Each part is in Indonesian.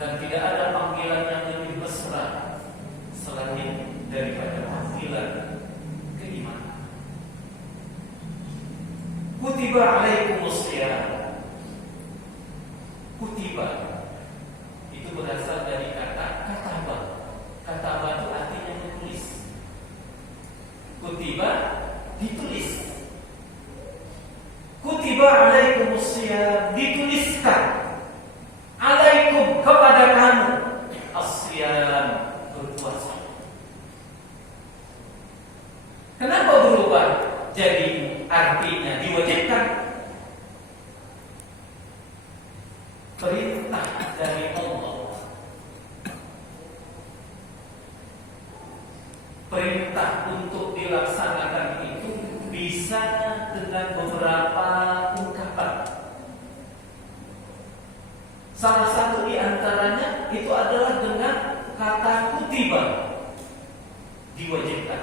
Dan tidak ada panggilan yang lebih besar Kutiba alaikumusiyam. Kutiba itu berasal dari kata kataba. Kataba itu artinya menulis. Kutiba ditulis. Kutiba alaikumusiyam, dituliskan. Alaikum, kepada kamu, as-siyam, berpuasa. Kenapa berubah jadi artinya diwajibkan? Perintah dari Allah. Perintah untuk dilaksanakan itu bisa dengan beberapa ungkapan. Salah satu di antaranya itu adalah dengan kata kutiba, diwajibkan.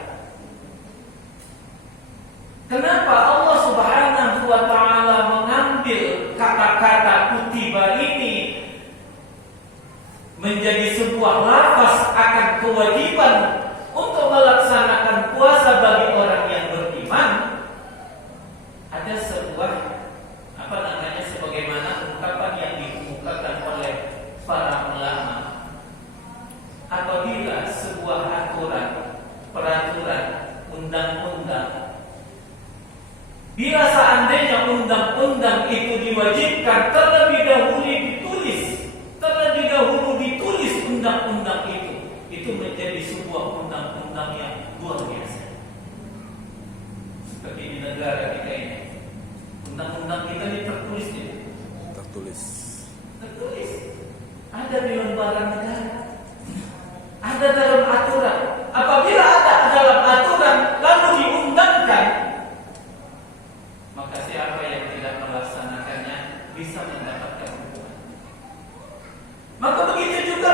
Kenapa Allah Subhanahu wa ta'ala mengambil kata-kata kutiba ini menjadi sebuah lafaz akan kewajiban untuk melaksanakan puasa bagi orang yang beriman? Ada sebuah sebagaimana ungkapan yang dikemukakan oleh para ulama. Apabila sebuah aturan, peraturan, undang-undang, bila seandainya undang-undang itu diwajibkan, terlebih dahulu ditulis undang-undang itu menjadi sebuah undang-undang yang luar biasa. Seperti di negara kita ini, undang-undang kita ini tertulis. Ada di lembaran negara, ada dalam aturan. Apabila ada dalam aturan lalu diundangkan, maka siapa yang tidak melaksanakannya bisa mendapatkan hukuman. Maka begitu juga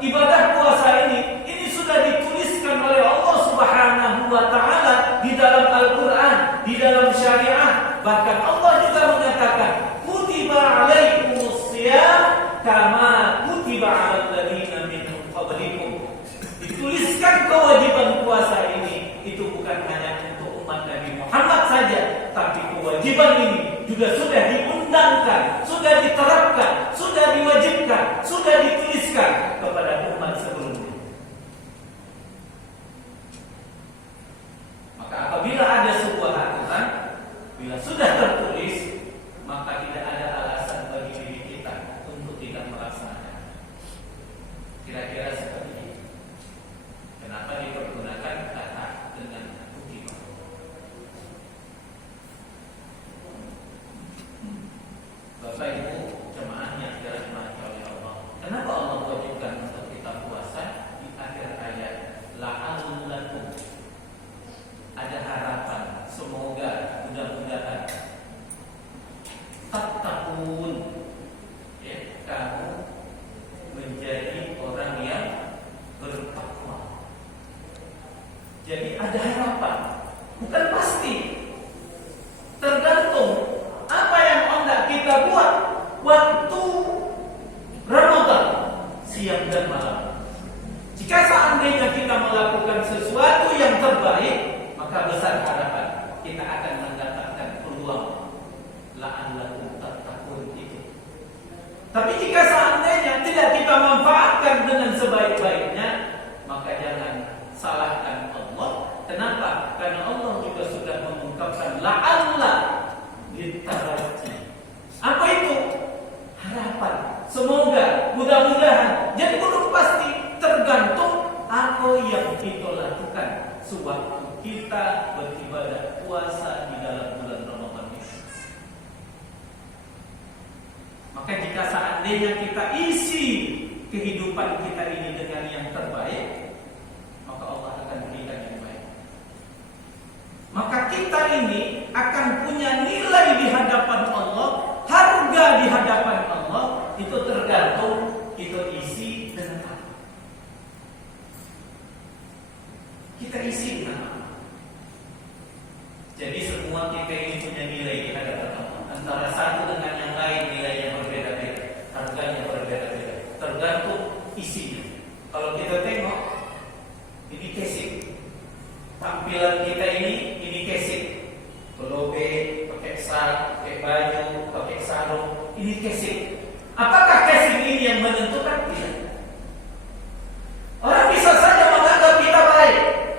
ibadah puasa ini sudah dituliskan oleh Allah Subhanahu wa ta'ala di dalam Al-Quran, di dalam syariat. Bahkan Allah juga mengatakan, kutiba alaikumusiyam kama kutiba alal ladzina min qablikum. Dituliskan kewajiban puasa ini itu bukan hanya untuk umat Nabi Muhammad saja, tapi kewajiban ini juga sudah diundangkan, sudah diterapkan, sudah diwajibkan, sudah dituliskan kepada umat sebelumnya. Maka apabila ada sebuah aturan, bila sudah tertulis, maka tidak ada alasan bagi diri kita untuk tidak melaksanakan. Kira-kira seperti ini. Kenapa dipergunakan kata dengan kutiba? Bapak Ibu jemaah yang dirahmati oleh Allah, kenapa Allah wajibkan untuk kita puasa? Di akhir ayat, la'allakum, ada harapan, semoga, mudah-mudahan tattaqun, ya, kamu menjadi orang yang bertakwa. Jadi ada harapan, bukan pasti. Tergantung apa yang hendak kita buat waktu Ramadan, siang dan malam. Jika seandainya kita melakukan sesuatu yang terbaik, maka besar harapan kita akan mendapatkan peluang la'allakum tattaqun itu. Tapi jika seandainya tidak kita manfaatkan dengan sebaik-baiknya, maka jangan salahkan Allah. Kenapa? Karena Allah juga sudah mengungkapkan la'alla litaraji. Apa itu? Harapan, semoga, mudah-mudahan. Jadi belum pasti, tergantung apa yang kita lakukan sewaktu kita beribadah puasa di dalam bulan Ramadan ini. Maka jika seandainya kita isi kehidupan kita ini dengan yang terbaik, maka Allah akan berikan yang baik. Maka kita ini akan punya nilai di hadapan Allah, harga di hadapan Allah. Itu tergantung kita isi dengan apa. Kita isi dengan apa. Jadi semua kita ini punya nilai di hadapan Allah. Antara satu dengan yang lain nilainya berbeda-beda, harganya berbeda-beda, tergantung isinya. Kalau kita tengok ini casing, tampilan kita ini casing, pelobe, pakai pakai baju, pakai sarung, ini casing. Apakah casing ini yang menentukan? Tidak. Orang bisa saja menganggap kita baik,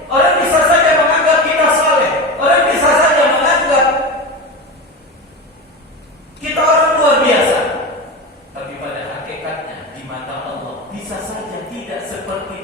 orang bisa saja menganggap kita saleh, orang bisa saja menganggap kita orang luar biasa. Tapi pada hakikatnya di mata Allah bisa saja tidak seperti